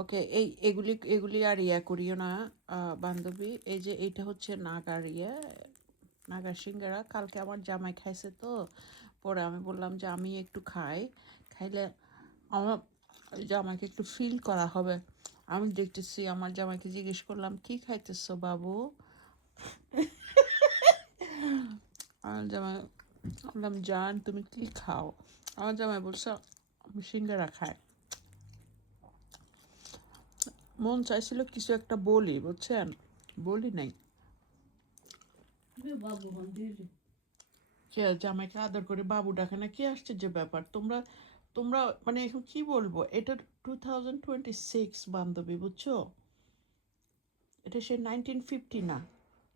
ওকে, এগুলি এগুলি আর ইয়া করিও না বান্ধবী। এই যে এইটা হচ্ছে নাগার ইয়ে, নাগার সিঙ্গারা। কালকে আমার জামাই খাইছে তো, পরে আমি বললাম যে আমি একটু খাই, খাইলে আমার জামাইকে একটু ফিল করা হবে। আমি দেখতেছি, আমার জামাইকে জিজ্ঞেস করলাম কি খাইতেছো বাবু। আমার জামাই বললাম জান তুমি কি খাও, আমার জামাই বলছে আমি সিঙ্গারা খাই। মন চাইছিল কিছু একটা বলি, বুঝছেন, বলি নাই। কে জামাইকে আদর করে বাবু ডাকে না, কি আসছে যে ব্যাপার। তোমরা তোমরা মানে এখন কি বলবো, এটা 2026 বান্ধবী, বুঝছো। এটা সে 1950 না,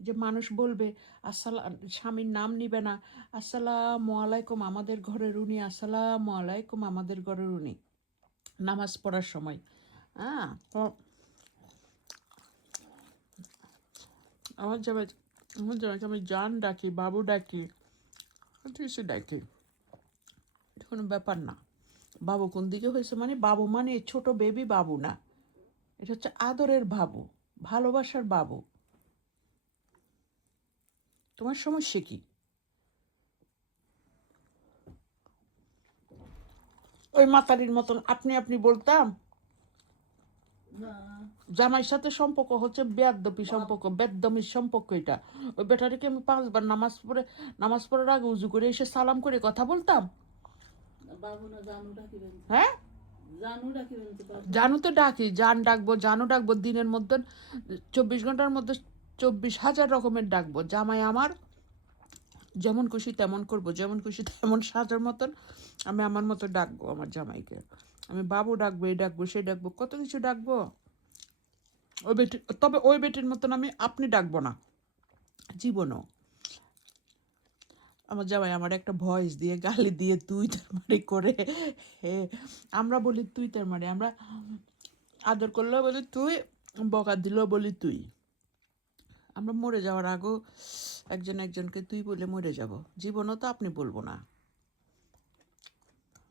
যে মানুষ বলবে আসসালাম, স্বামীর নাম নিবে না, আসসালামু আলাইকুম আমাদের ঘরের উনি, আসসালামু আলাইকুম আমাদের ঘরের উনি, নামাজ পড়ার সময়। হ্যাঁ, তো আমার জামাই, আমার জামাইকে আমি জান ডাকি, বাবু ডাকি, কিছু ডাকি, এটা কোনো ব্যাপার না। বাবু কোন দিকে হয়েছে মানে, বাবু মানে ছোট বেবি বাবু না, এটা হচ্ছে আদরের বাবু, ভালোবাসার বাবু। তোমার সমস্যা কি? ওই মাতারির মতন আপনি আপনি বলতাম। জামাইয়ের সাথে সম্পর্ক হচ্ছে বেয়াদ্দপি সম্পর্ক, বেদ্দমির সম্পর্ক এটা। ওই বেটারিকে আমি 5 বার নামাজ পড়ার আগে উজু করে এসে সালাম করে কথা বলতাম। হ্যাঁ, জানু তো ডাকি, জান ডাকবো, জানু ডাকবো, দিনের মধ্যে 24 ঘন্টার মধ্যে 24,000 রকমের ডাকবো। জামাই আমার যেমন খুশি তেমন করব, যেমন খুশি তেমন সাজার মতন আমি আমার মতো ডাকবো আমার জামাইকে। আমি বাবু ডাকবো, এই ডাকবো, সে ডাকবো, কত কিছু ডাকবো ওই বেটি। তবে ওই বেটির মতন আমি আপনি ডাকবো না জীবনও। আমার জামাই আমার একটা ভয়েস দিয়ে গালি দিয়ে তুই তার মারি করে, হে, আমরা বলি তুই তার মারি, আমরা আদর করলেও বলি তুই, বকা দিলেও বলি তুই। আমরা মরে যাওয়ার আগেও একজন একজনকে তুই বলে মরে যাব, জীবনও তো আপনি বলবো না।